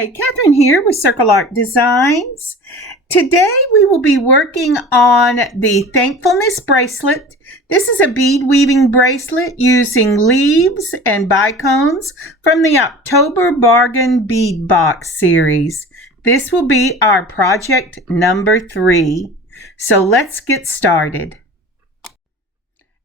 Hi, Catherine here with Circle Art Designs. Today we will be working on the Thankfulness bracelet. This is a bead weaving bracelet using leaves and bicones from the October Bargain Bead Box series. This will be our project number 3. So let's get started.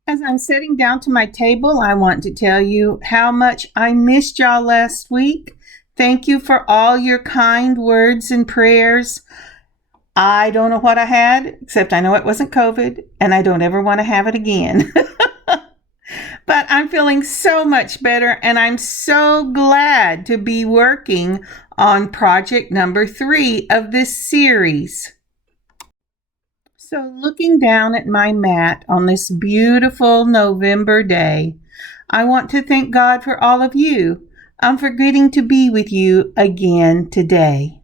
As I'm sitting down to my table, I want to tell you how much I missed y'all last week. Thank you for all your kind words and prayers. I don't know what I had, except I know it wasn't COVID, and I don't ever want to have it again. But I'm feeling so much better, and I'm so glad to be working on project number 3 of this series. So looking down at my mat on this beautiful November day, I want to thank God for all of you. I'm forgetting to be with you again today.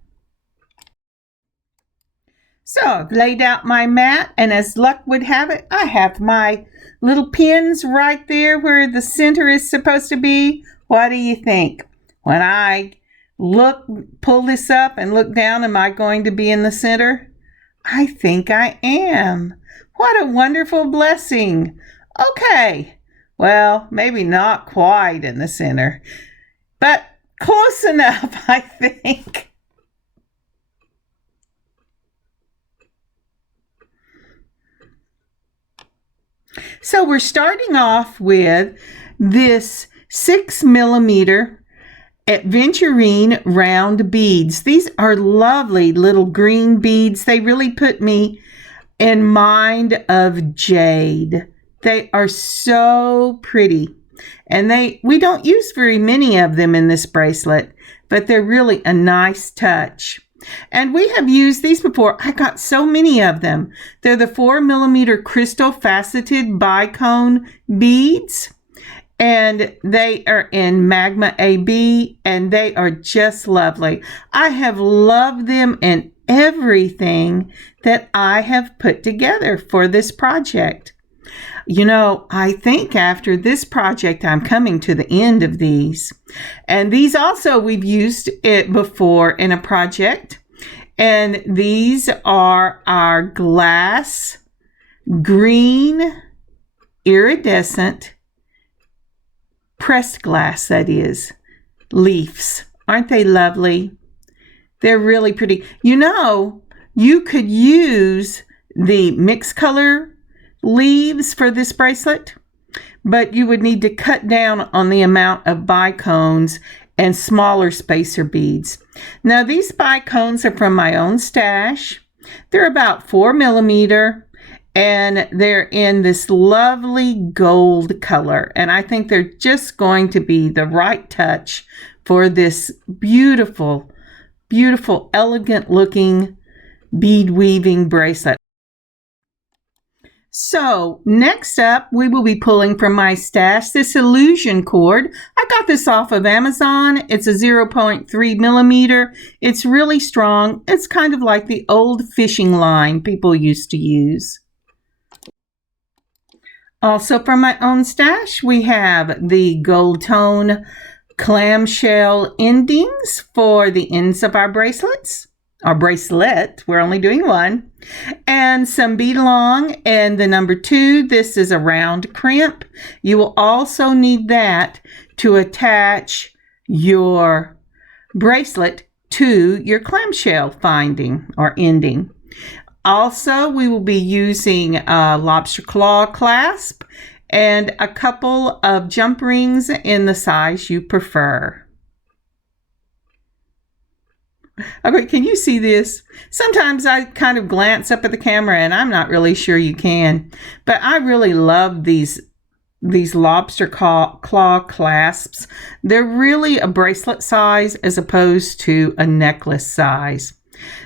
So I've laid out my mat, and as luck would have it, I have my little pins right there where the center is supposed to be. What do you think? When I pull this up and look down, am I going to be in the center? I think I am. What a wonderful blessing. Okay, well, maybe not quite in the center, but close enough, I think. So we're starting off with this 6mm Adventurine round beads. These are lovely little green beads. They really put me in mind of jade. They are so pretty. And we don't use very many of them in this bracelet, but they're really a nice touch. And we have used these before. I got so many of them. They're the 4mm crystal faceted bicone beads. And they are in Magma AB, and they are just lovely. I have loved them in everything that I have put together for this project. You know, I think after this project, I'm coming to the end of these. And these also, we've used it before in a project. And these are our glass, green, iridescent, pressed glass, that is, leaves. Aren't they lovely? They're really pretty. You know, you could use the mixed color leaves for this bracelet, but you would need to cut down on the amount of bicones and smaller spacer beads. Now these bicones are from my own stash. They're about 4mm, and they're in this lovely gold color, and I think they're just going to be the right touch for this beautiful, beautiful, elegant looking bead weaving bracelet. So next up, we will be pulling from my stash this illusion cord. I got this off of Amazon. It's a 0.3mm. It's really strong. It's kind of like the old fishing line people used to use. Also from my own stash, we have the gold tone clamshell endings for the ends of our bracelets. Our bracelet, we're only doing one, and some bead along, and the number 2, this is a round crimp. You will also need that to attach your bracelet to your clamshell finding or ending. Also, we will be using a lobster claw clasp and a couple of jump rings in the size you prefer. Okay, can you see this? Sometimes I kind of glance up at the camera, and I'm not really sure you can, but I really love these lobster claw clasps. They're really a bracelet size as opposed to a necklace size.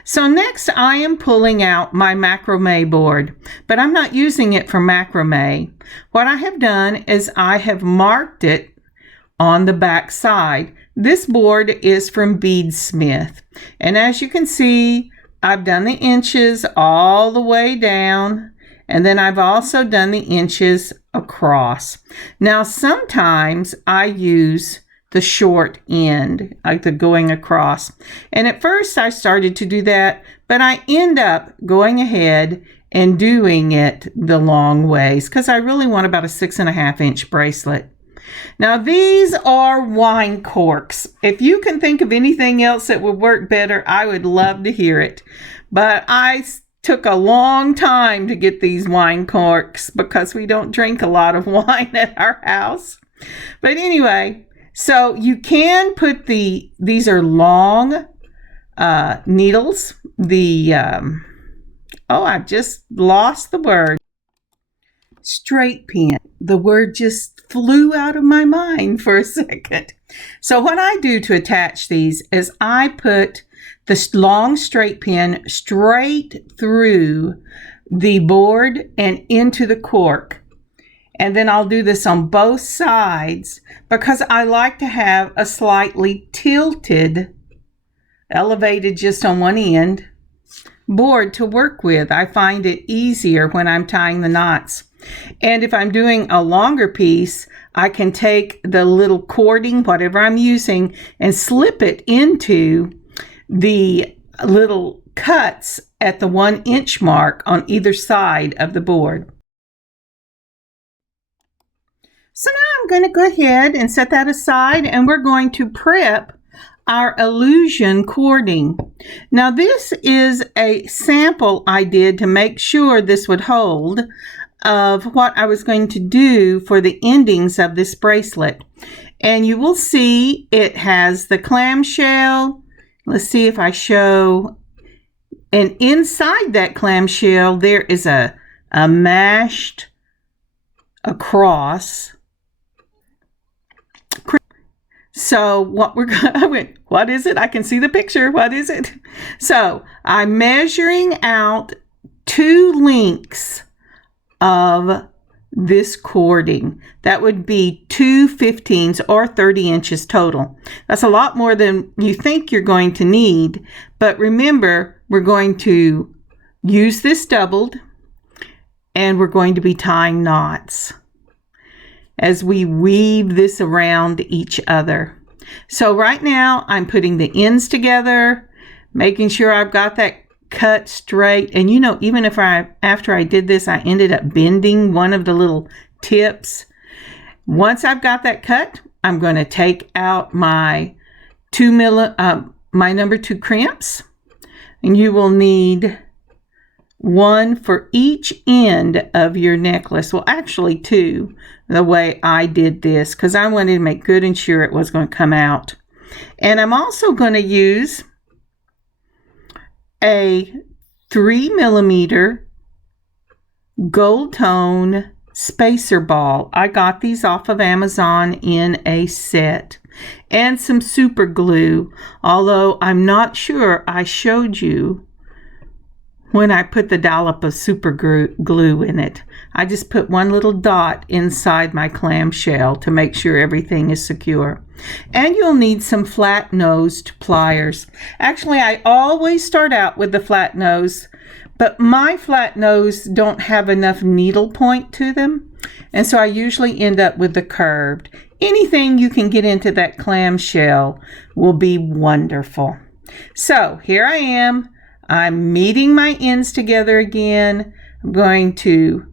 So next I am pulling out my macrame board, but I'm not using it for macrame. What I have done is I have marked it on the back side. This board is from Beadsmith, and as you can see, I've done the inches all the way down, and then I've also done the inches across. Now sometimes I use the short end, like the going across. And at first I started to do that, but I end up going ahead and doing it the long ways because I really want about a 6.5 inch bracelet. Now these are wine corks. If you can think of anything else that would work better, I would love to hear it. But I took a long time to get these wine corks because we don't drink a lot of wine at our house. But anyway, so you can put these are long needles. I've just lost the word. Straight pin. The word just flew out of my mind for a second. So what I do to attach these is I put the long straight pin straight through the board and into the cork. And then I'll do this on both sides because I like to have a slightly tilted, elevated just on one end, board to work with. I find it easier when I'm tying the knots. And if I'm doing a longer piece, I can take the little cording, whatever I'm using, and slip it into the little cuts at the 1 inch mark on either side of the board. So now I'm going to go ahead and set that aside, and we're going to prep our illusion cording. Now this is a sample I did to make sure this would hold of what I was going to do for the endings of this bracelet. And you will see it has the clamshell. Let's see if I show. And inside that clamshell, there is a mashed across. So what we're going, I went, what is it? I can see the picture. What is it? So I'm measuring out 2 lengths of this cording. That would be 2 15s or 30 inches total. That's a lot more than you think you're going to need, but remember, we're going to use this doubled and we're going to be tying knots as we weave this around each other. So right now I'm putting the ends together, making sure I've got that cut straight. And you know, even if after I did this, I ended up bending one of the little tips. Once I've got that cut, I'm going to take out my my number 2 crimps, and you will need 1 for each end of your necklace. Well, actually 2, the way I did this, because I wanted to make good and sure it was going to come out. And I'm also going to use a 3mm gold tone spacer ball. I got these off of Amazon in a set, and some super glue, although I'm not sure I showed you when I put the dollop of super glue in it. I just put one little dot inside my clamshell to make sure everything is secure. And you'll need some flat-nosed pliers. Actually, I always start out with the flat nose, but my flat nose don't have enough needle point to them, and so I usually end up with the curved. Anything you can get into that clamshell will be wonderful. So here I am. I'm meeting my ends together again. I'm going to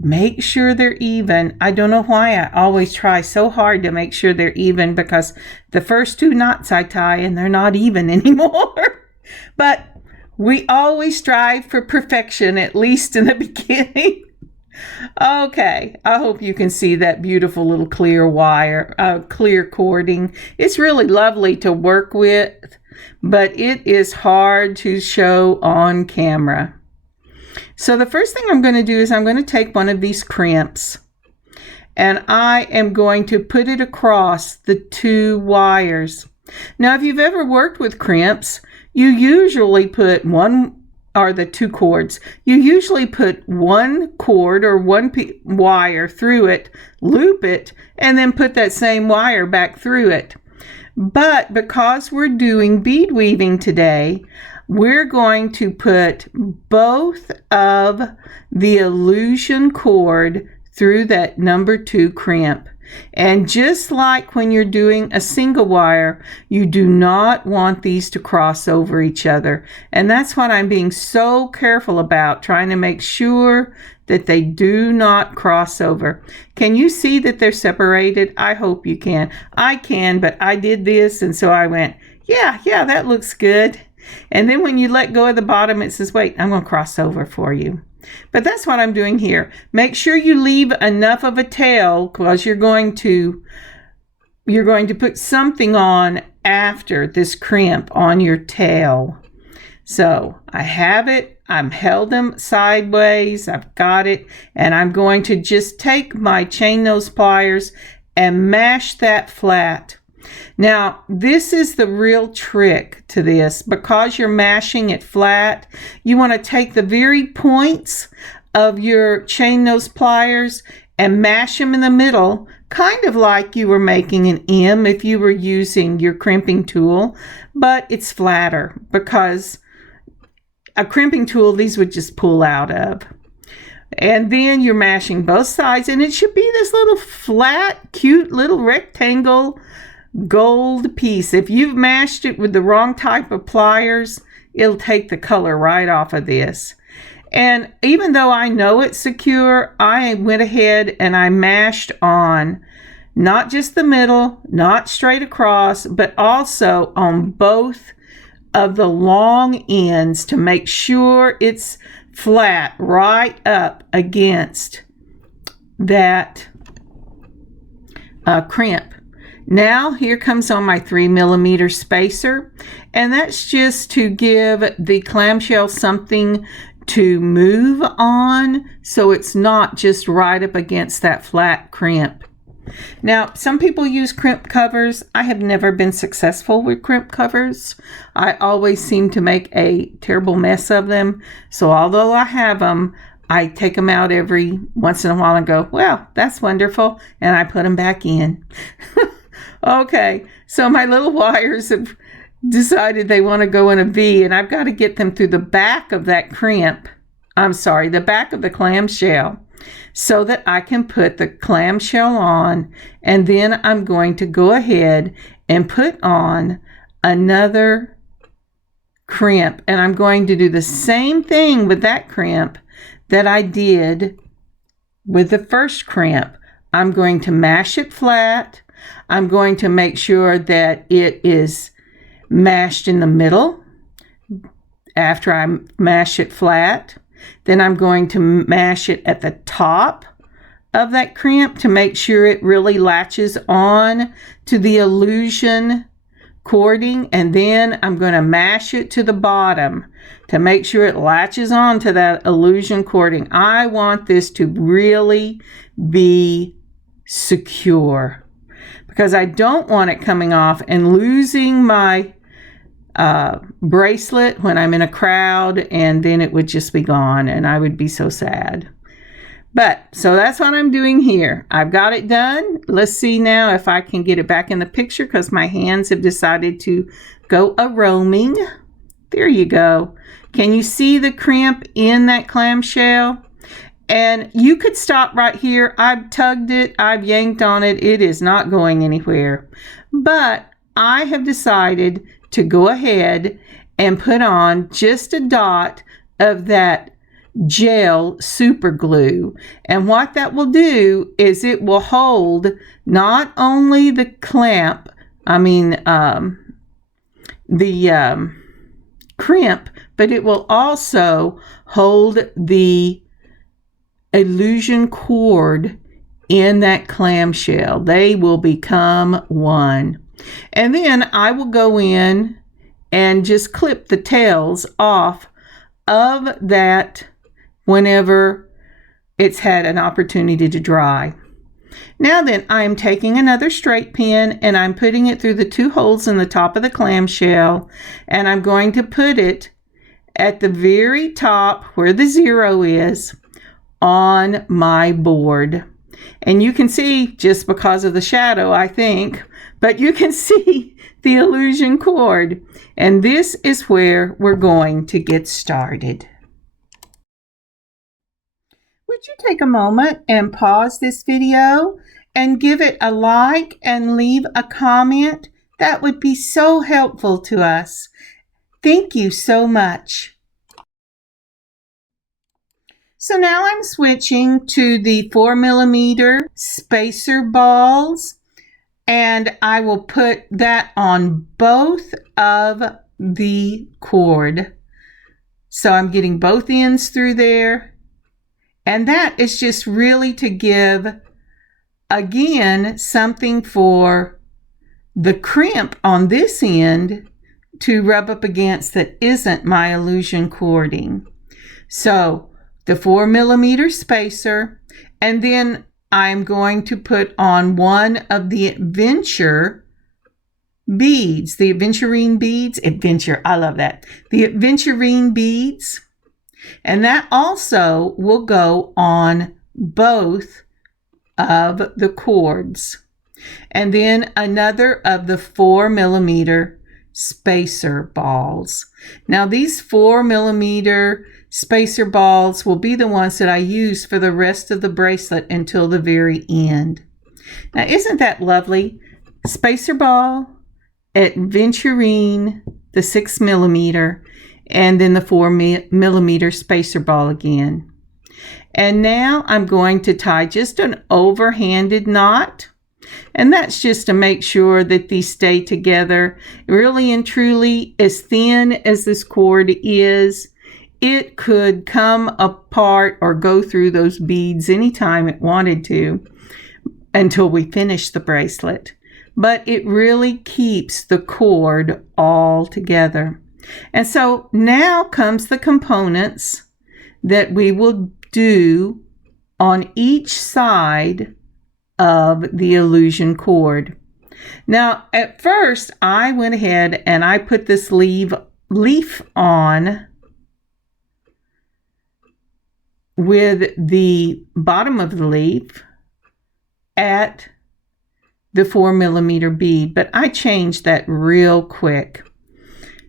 make sure they're even. I don't know why I always try so hard to make sure they're even, because the first 2 knots I tie and they're not even anymore. But we always strive for perfection, at least in the beginning. Okay, I hope you can see that beautiful little clear wire, clear cording. It's really lovely to work with, but it is hard to show on camera. So the first thing I'm going to do is I'm going to take one of these crimps, and I am going to put it across the 2 wires. Now, if you've ever worked with crimps, you usually put the 2 cords. You usually put 1 cord or 1 wire through it, loop it, and then put that same wire back through it. But because we're doing bead weaving today, we're going to put both of the illusion cord through that number 2 crimp. And just like when you're doing a single wire, you do not want these to cross over each other. And that's what I'm being so careful about, trying to make sure that they do not cross over. Can you see that they're separated? I hope you can. I can, but I did this, and so I went, yeah, that looks good. And then when you let go of the bottom, it says, wait, I'm going to cross over for you. But that's what I'm doing here. Make sure you leave enough of a tail, because you're going to put something on after this crimp on your tail. So I have it. I'm held them sideways. I've got it. And I'm going to just take my chain nose pliers and mash that flat. Now, this is the real trick to this. Because you're mashing it flat, you want to take the very points of your chain nose pliers and mash them in the middle, kind of like you were making an M if you were using your crimping tool, but it's flatter, because a crimping tool, these would just pull out of. And then you're mashing both sides, and it should be this little flat, cute little rectangle gold piece. If you've mashed it with the wrong type of pliers, it'll take the color right off of this. And even though I know it's secure, I went ahead and I mashed on not just the middle, not straight across, but also on both of the long ends to make sure it's flat right up against that crimp. Now here comes on my 3mm spacer, and that's just to give the clamshell something to move on, so it's not just right up against that flat crimp. Now, some people use crimp covers. I have never been successful with crimp covers. I always seem to make a terrible mess of them. So although I have them, I take them out every once in a while and go, well, that's wonderful. And I put them back in. Okay, so my little wires have decided they want to go in a V, and I've got to get them through the back of that crimp. The back of the clamshell, so that I can put the clamshell on, and then I'm going to go ahead and put on another crimp, and I'm going to do the same thing with that crimp that I did with the first crimp. I'm going to mash it flat. I'm going to make sure that it is mashed in the middle after I mash it flat. Then I'm going to mash it at the top of that crimp to make sure it really latches on to the illusion cording. And then I'm going to mash it to the bottom to make sure it latches on to that illusion cording. I want this to really be secure, because I don't want it coming off and losing my bracelet when I'm in a crowd, and then it would just be gone and I would be so sad. But so that's what I'm doing here. I've got it done. Let's see now if I can get it back in the picture, because my hands have decided to go a-roaming. There you go. Can you see the crimp in that clamshell? And you could stop right here. I've tugged it, I've yanked on it, it is not going anywhere. But I have decided to go ahead and put on just a dot of that gel super glue. And what that will do is it will hold not only the clamp, the crimp, but it will also hold the illusion cord in that clamshell. They will become one. And then I will go in and just clip the tails off of that whenever it's had an opportunity to dry. Now then, I'm taking another straight pin and I'm putting it through the 2 holes in the top of the clamshell, and I'm going to put it at the very top where the 0 is on my board. And you can see, just because of the shadow, I think, but you can see the illusion cord. And this is where we're going to get started. Would you take a moment and pause this video and give it a like and leave a comment. That would be so helpful to us. Thank you so much. So now I'm switching to the 4mm spacer balls, and I will put that on both of the cord. So I'm getting both ends through there, and that is just really to give, again, something for the crimp on this end to rub up against that isn't my illusion cording. So the 4mm spacer, and then I'm going to put on one of the adventure beads, the aventurine beads, I love that, the aventurine beads, and that also will go on both of the cords. And then another of the 4mm spacer balls. Now these 4mm spacer balls will be the ones that I use for the rest of the bracelet until the very end. Now isn't that lovely? Spacer ball, aventurine, the 6mm, and then the 4mm spacer ball again. And now I'm going to tie just an overhanded knot, and that's just to make sure that these stay together. Really and truly, as thin as this cord is, it could come apart or go through those beads anytime it wanted to until we finish the bracelet. But it really keeps the cord all together. And so now comes the components that we will do on each side of the illusion cord. Now, at first, I went ahead and I put this leaf on with the bottom of the leaf at the 4mm bead, but I changed that real quick.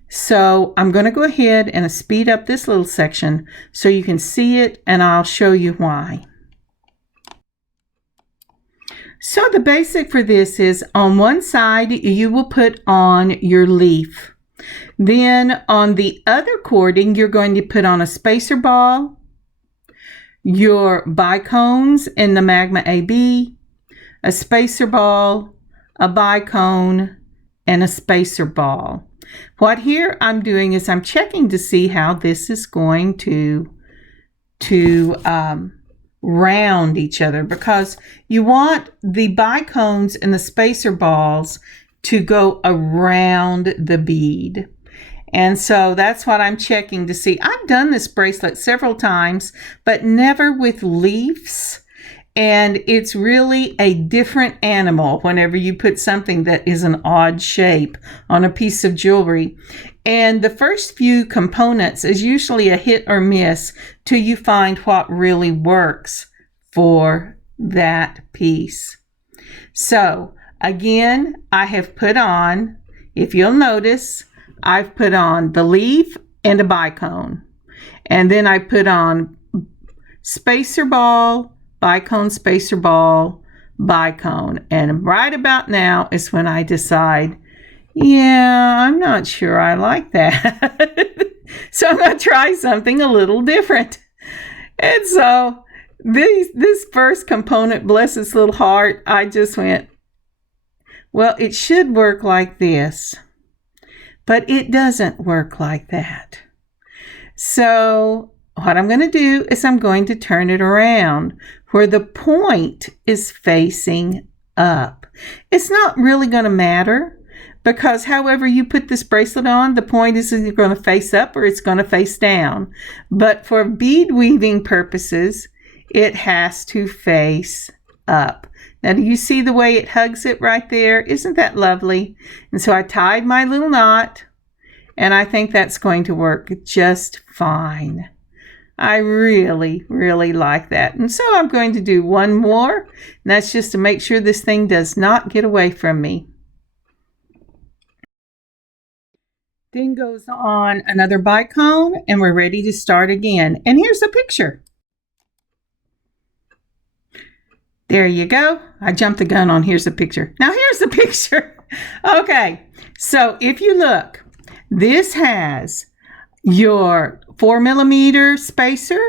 So I'm going to go ahead and speed up this little section so you can see it, and I'll show you why. So the basic for this is on one side you will put on your leaf. Then on the other cording you're going to put on a spacer ball, your bicones in the Magma AB, a spacer ball, a bicone, and a spacer ball. What here I'm doing is I'm checking to see how this is going to round each other, because you want the bicones and the spacer balls to go around the bead. And so that's what I'm checking to see. I've done this bracelet several times, but never with leaves. And it's really a different animal whenever you put something that is an odd shape on a piece of jewelry. And the first few components is usually a hit or miss till you find what really works for that piece. So again, I have put on, if you'll notice, I've put on the leaf and a bicone. And then I put on spacer ball, bicone, spacer ball, bicone. And right about now is when I decide, yeah, I'm not sure I like that. So I'm going to try something a little different. And so this first component, bless its little heart, I just went, well, it should work like this, but it doesn't work like that. So what I'm going to do is I'm going to turn it around where the point is facing up. It's not really going to matter, because however you put this bracelet on, the point is either going to face up or it's going to face down. But for bead weaving purposes, it has to face up. Now, do you see the way it hugs it right there? Isn't that lovely? And so I tied my little knot, and I think that's going to work just fine. I really, really like that. And so I'm going to do one more, and that's just to make sure this thing does not get away from me. Then goes on another bicone, and we're ready to start again. And here's the picture. There you go. I jumped the gun on here's the picture. Now here's the picture. Okay, so if you look, this has your 4mm spacer,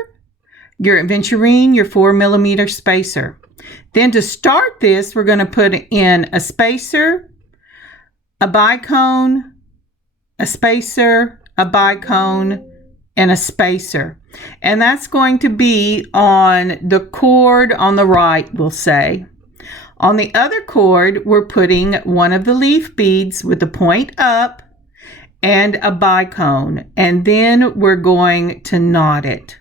your aventurine, your 4mm spacer. Then to start this, we're going to put in a spacer, a bicone, a spacer, a bicone, and a spacer. And that's going to be on the cord on the right, we'll say. On the other cord, we're putting one of the leaf beads with the point up and a bicone. And then we're going to knot it.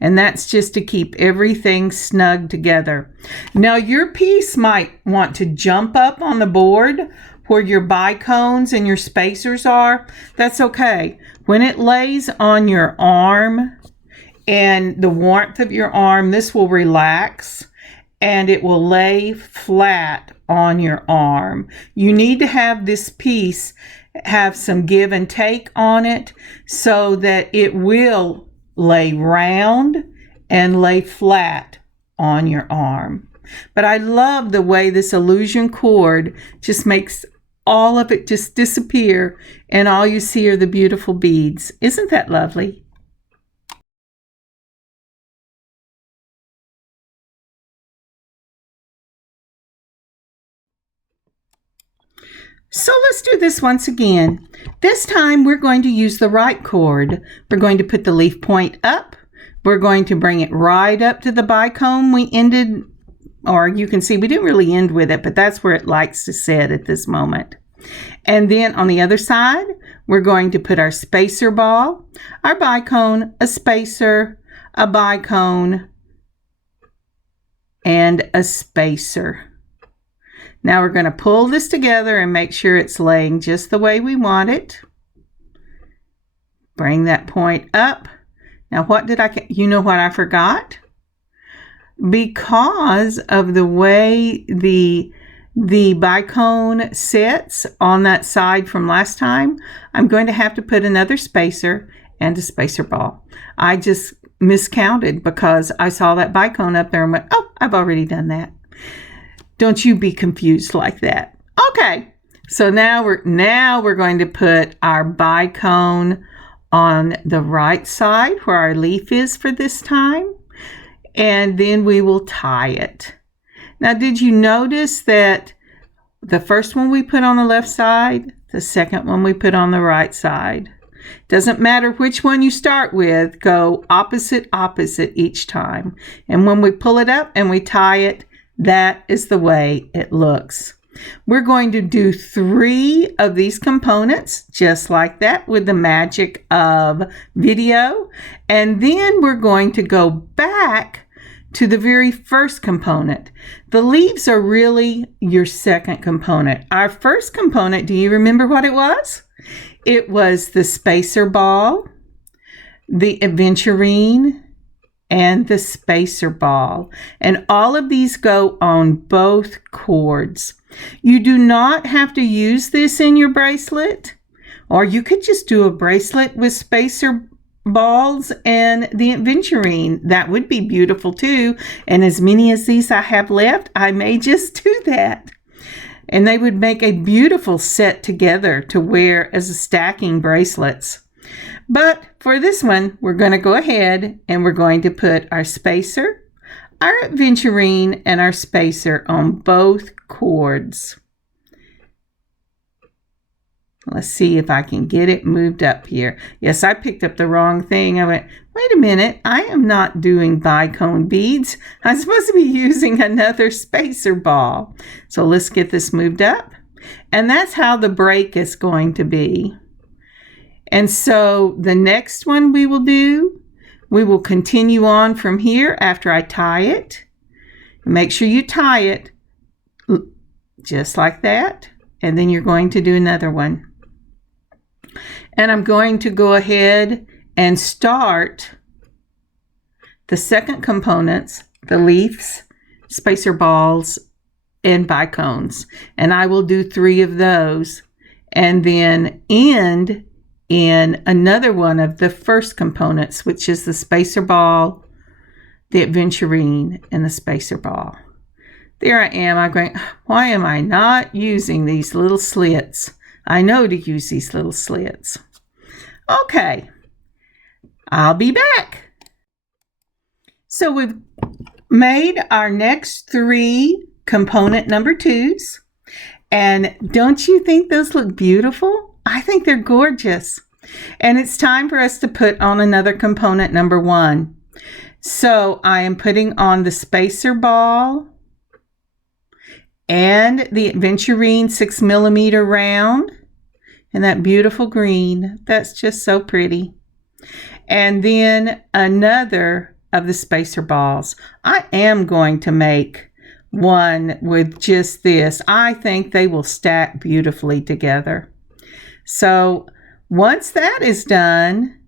And that's just to keep everything snug together. Now your piece might want to jump up on the board where your bicones and your spacers are. That's okay. When it lays on your arm and the warmth of your arm, this will relax and it will lay flat on your arm. You need to have this piece have some give and take on it so that it will lay round and lay flat on your arm. But I love the way this illusion cord just makes all of it just disappear and all you see are the beautiful beads. Isn't that lovely? So let's do this once again. This time we're going to use the right cord. We're going to put the leaf point up. We're going to bring it right up to the bicone we ended, or you can see we didn't really end with it, but that's where it likes to sit at this moment. And then on the other side, we're going to put our spacer ball, our bicone, a spacer, a bicone, and a spacer. Now we're going to pull this together and make sure it's laying just the way we want it. Bring that point up. Now what did you know what I forgot? Because of the way the bicone sits on that side from last time, I'm going to have to put another spacer and a spacer ball. I just miscounted because I saw that bicone up there and went, oh, I've already done that. Don't you be confused like that. Okay, so now we're going to put our bicone on the right side where our leaf is for this time, and then we will tie it. Now, did you notice that the first one we put on the left side, the second one we put on the right side? Doesn't matter which one you start with, go opposite each time. And when we pull it up and we tie it, that is the way it looks. We're going to do 3 of these components just like that with the magic of video. And then we're going to go back to the very first component. The leaves are really your second component. Our first component, do you remember what it was? It was the spacer ball, the aventurine, and the spacer ball. And all of these go on both cords. You do not have to use this in your bracelet, or you could just do a bracelet with spacer balls and the aventurine. That would be beautiful too. And as many as these I have left, I may just do that. And they would make a beautiful set together to wear as stacking bracelets. But for this one, we're going to go ahead and we're going to put our spacer, our aventurine, and our spacer on both cords. Let's see if I can get it moved up here. Yes, I picked up the wrong thing. I went, wait a minute, I am not doing bicone beads. I'm supposed to be using another spacer ball. So let's get this moved up. And that's how the break is going to be. And so the next one we will continue on from here after I tie it. Make sure you tie it just like that. And then you're going to do another one. And I'm going to go ahead and start the second components, the leaves, spacer balls, and bicones. And I will do 3 of those and then end in another one of the first components, which is the spacer ball, the aventurine, and the spacer ball. there I am. I'm going, why am I not using these little slits? I know to use these little slits. Okay, I'll be back. So we've made our next 3 component number 2s. And don't you think those look beautiful? I think they're gorgeous. And it's time for us to put on another component number 1. So I am putting on the spacer ball and the aventurine 6mm round and that beautiful green. That's just so pretty. And then another of the spacer balls. I am going to make one with just this. I think they will stack beautifully together. So once that is done,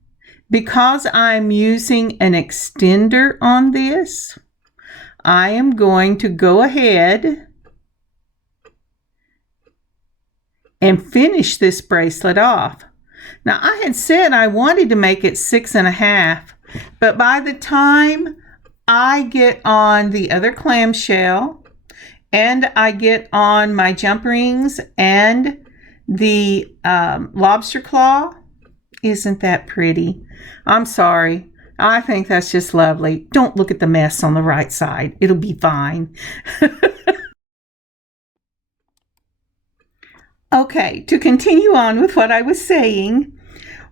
because I'm using an extender on this, I am going to go ahead and finish this bracelet off. Now I had said I wanted to make it 6.5, but by the time I get on the other clamshell and I get on my jump rings and the lobster claw, isn't that pretty? I'm sorry. I think that's just lovely. Don't look at the mess on the right side. It'll be fine. Okay, to continue on with what I was saying,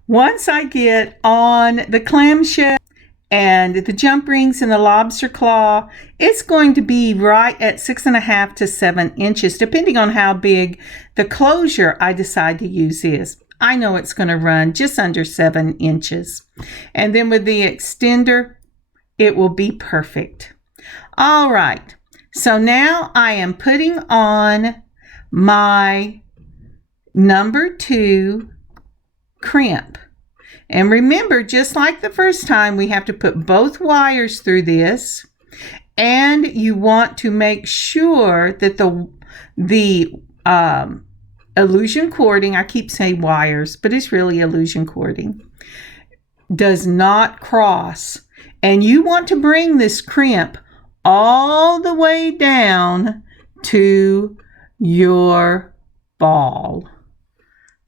once I get on the clamshell and the jump rings and the lobster claw, it's going to be right at 6.5 to 7 inches, depending on how big the closure I decide to use is. I know it's going to run just under 7 inches. And then with the extender, it will be perfect. All right, so now I am putting on my number 2 crimp. And remember, just like the first time, we have to put both wires through this, and you want to make sure that the illusion cording, I keep saying wires, but it's really illusion cording, does not cross. And you want to bring this crimp all the way down to your ball,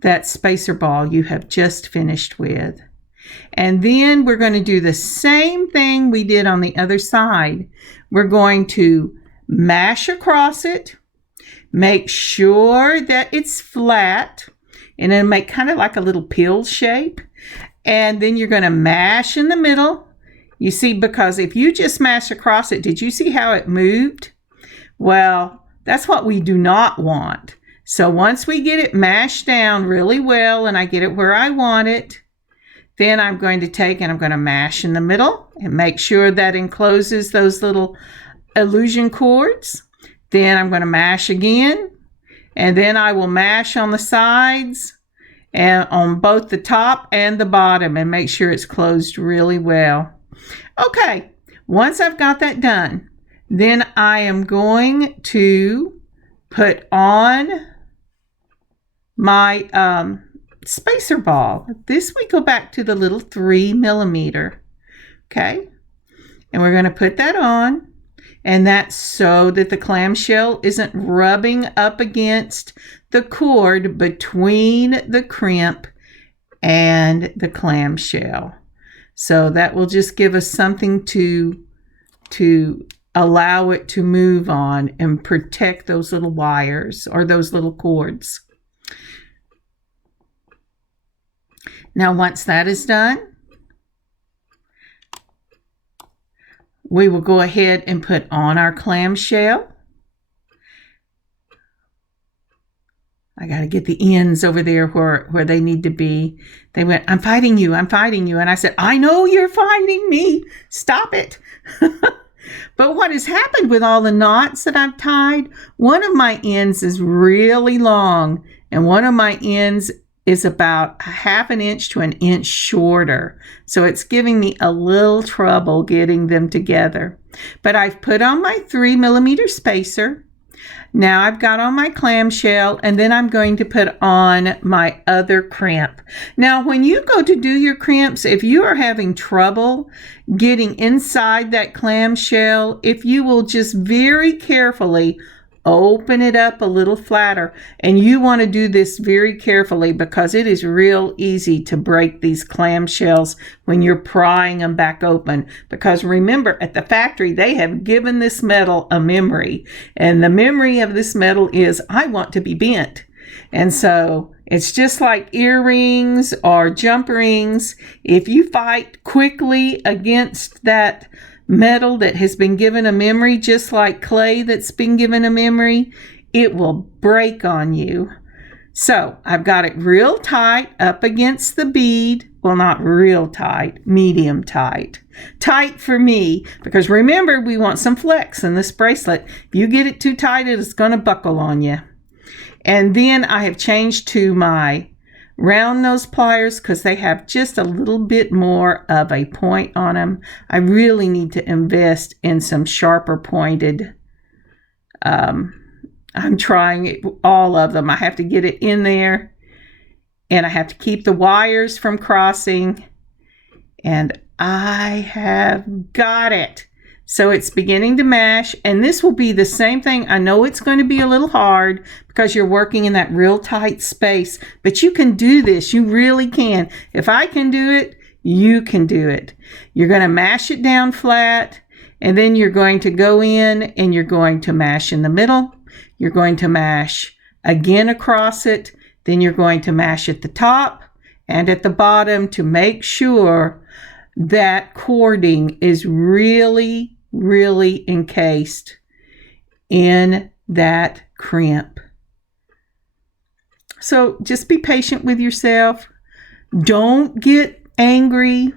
that spacer ball you have just finished with. And then we're going to do the same thing we did on the other side. We're going to mash across it, make sure that it's flat, and then make kind of like a little pill shape. And then you're going to mash in the middle. You see, because if you just mash across it, did you see how it moved? Well, that's what we do not want. So once we get it mashed down really well and I get it where I want it, then I'm going to take and I'm going to mash in the middle and make sure that encloses those little illusion cords. Then I'm going to mash again, and then I will mash on the sides and on both the top and the bottom and make sure it's closed really well. Okay, once I've got that done, then I am going to put on my spacer ball. This we go back to the little 3mm. Okay, and we're going to put that on, and that's so that the clamshell isn't rubbing up against the cord between the crimp and the clamshell. So that will just give us something to allow it to move on and protect those little wires or those little cords. Now, once that is done, we will go ahead and put on our clamshell. I got to get the ends over there where they need to be. They went, I'm fighting you, I'm fighting you. And I said, I know you're fighting me. Stop it. But what has happened with all the knots that I've tied, one of my ends is really long, and one of my ends is about 1/2 inch to 1 inch shorter. So it's giving me a little trouble getting them together. But I've put on my 3mm spacer, Now I've got on my clamshell, and then I'm going to put on my other crimp. Now when you go to do your crimps, if you are having trouble getting inside that clamshell, if you will just very carefully open it up a little flatter, and you want to do this very carefully because it is real easy to break these clamshells when you're prying them back open, because remember, at the factory they have given this metal a memory, and the memory of this metal is I want to be bent. And so it's just like earrings or jump rings. If you fight quickly against that metal that has been given a memory, just like clay that's been given a memory, it will break on you. So I've got it real tight up against the bead. Well, not real tight, medium tight. Tight for me, because remember, we want some flex in this bracelet. If you get it too tight, it is going to buckle on you. And then I have changed to my round nose pliers because they have just a little bit more of a point on them. I really need to invest in some sharper pointed. I'm trying all of them. I have to get it in there, and I have to keep the wires from crossing, and I have got it. So it's beginning to mash, and this will be the same thing. I know it's going to be a little hard because you're working in that real tight space, but you can do this. You really can. If I can do it, you can do it. You're going to mash it down flat, and then you're going to go in and you're going to mash in the middle. You're going to mash again across it. Then you're going to mash at the top and at the bottom to make sure that cording is really encased in that crimp. So just be patient with yourself. Don't get angry.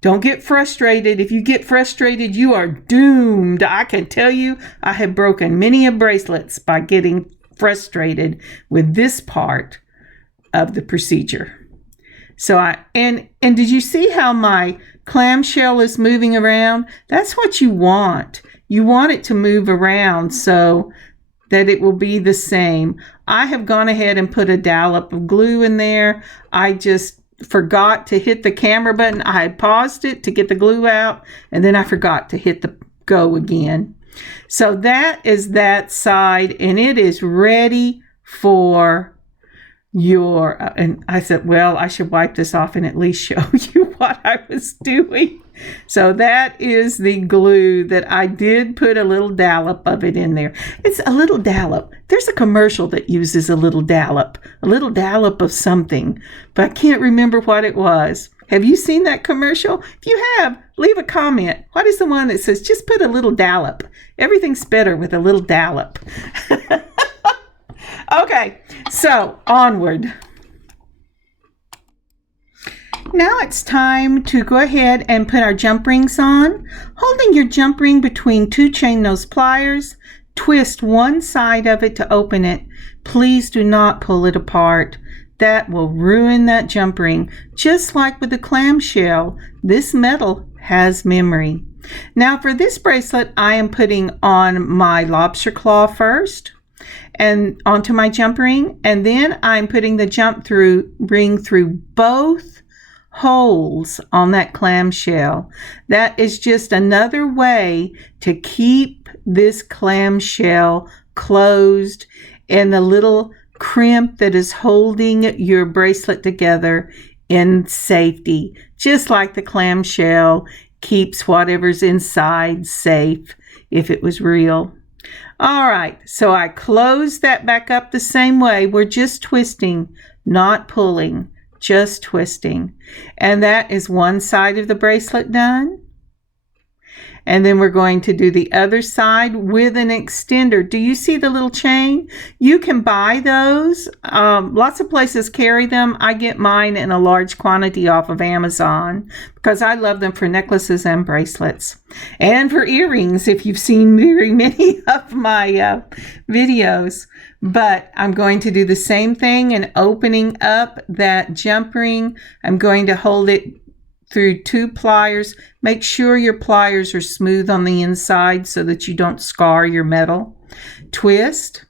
Don't get frustrated. If you get frustrated, you are doomed. I can tell you, I have broken many of bracelets by getting frustrated with this part of the procedure. So and did you see how my clamshell is moving around? That's what you want. You want it to move around so that it will be the same. I have gone ahead and put a dollop of glue in there. I just forgot to hit the camera button. I had paused it to get the glue out, and then I forgot to hit the go again. So that is that side, and it is ready for your, and I said, well, I should wipe this off and at least show you what I was doing. So that is the glue that I did put a little dollop of it in there. It's a little dollop. There's a commercial that uses a little dollop of something, but I can't remember what it was. Have you seen that commercial? If you have, leave a comment. What is the one that says, just put a little dollop? Everything's better with a little dollop. Okay, so onward. Now it's time to go ahead and put our jump rings on. Holding your jump ring between two chain nose pliers, twist one side of it to open it. Please do not pull it apart. That will ruin that jump ring. Just like with the clamshell, this metal has memory. Now for this bracelet, I am putting on my lobster claw first and onto my jump ring, and then I'm putting the jump ring through both holes on that clamshell. That is just another way to keep this clamshell closed and the little crimp that is holding your bracelet together in safety, just like the clamshell keeps whatever's inside safe if it was real. All right, so I close that back up the same way. We're just twisting, not pulling, just twisting. And that is one side of the bracelet done. And then we're going to do the other side with an extender. Do you see the little chain? You can buy those. Lots of places carry them. I get mine in a large quantity off of Amazon because I love them for necklaces and bracelets. And for earrings, if you've seen very many of my videos. But I'm going to do the same thing and opening up that jump ring. I'm going to hold it through two pliers. Make sure your pliers are smooth on the inside so that you don't scar your metal. twist.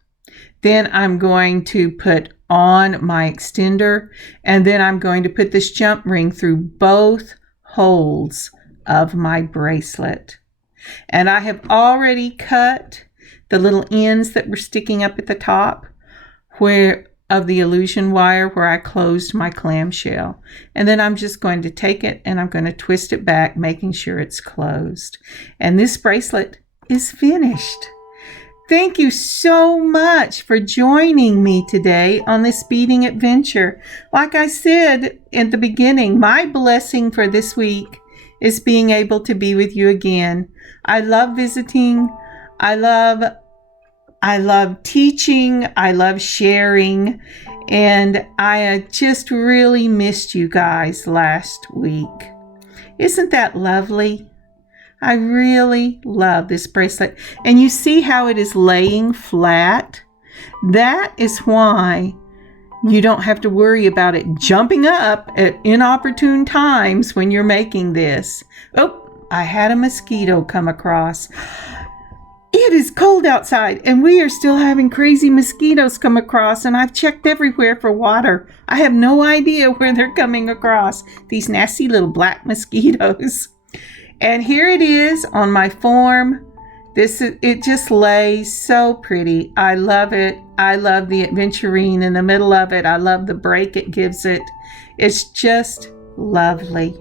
Then I'm going to put on my extender, and then I'm going to put this jump ring through both holes of my bracelet. And I have already cut the little ends that were sticking up at the top of the illusion wire where I closed my clamshell. And then I'm just going to take it and I'm going to twist it back, making sure it's closed. And this bracelet is finished. Thank you so much for joining me today on this beading adventure. Like I said in the beginning, my blessing for this week is being able to be with you again. I love visiting. I love teaching. I love sharing. And I just really missed you guys last week. Isn't that lovely? I really love this bracelet. And you see how it is laying flat? That is why you don't have to worry about it jumping up at inopportune times when you're making this. Oh, I had a mosquito come across. It is cold outside and we are still having crazy mosquitoes come across, and I've checked everywhere for water. I have no idea where they're coming across, these nasty little black mosquitoes. And here it is on my form. It just lays so pretty. I love it. I love the aventurine in the middle of it. I love the break it gives it. It's just lovely.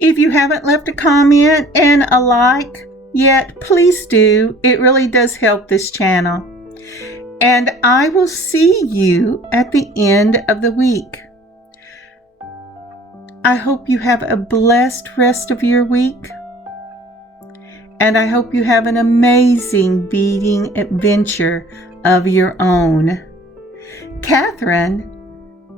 If you haven't left a comment and a like yet, please do. It really does help this channel. And I will see you at the end of the week. I hope you have a blessed rest of your week. And I hope you have an amazing beading adventure of your own. Catherine,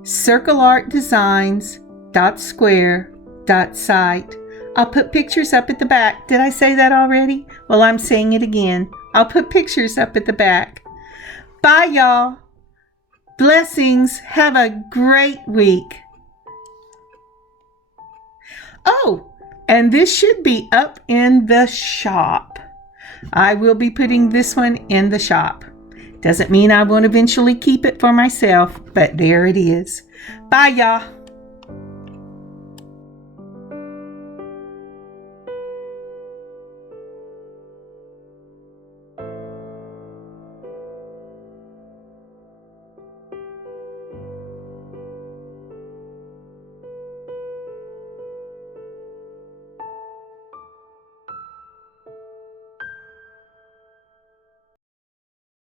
circleartdesigns.square.site. I'll put pictures up at the back. Did I say that already? Well, I'm saying it again. I'll put pictures up at the back. Bye, y'all. Blessings. Have a great week. Oh, and this should be up in the shop. I will be putting this one in the shop. Doesn't mean I won't eventually keep it for myself, but there it is. Bye, y'all.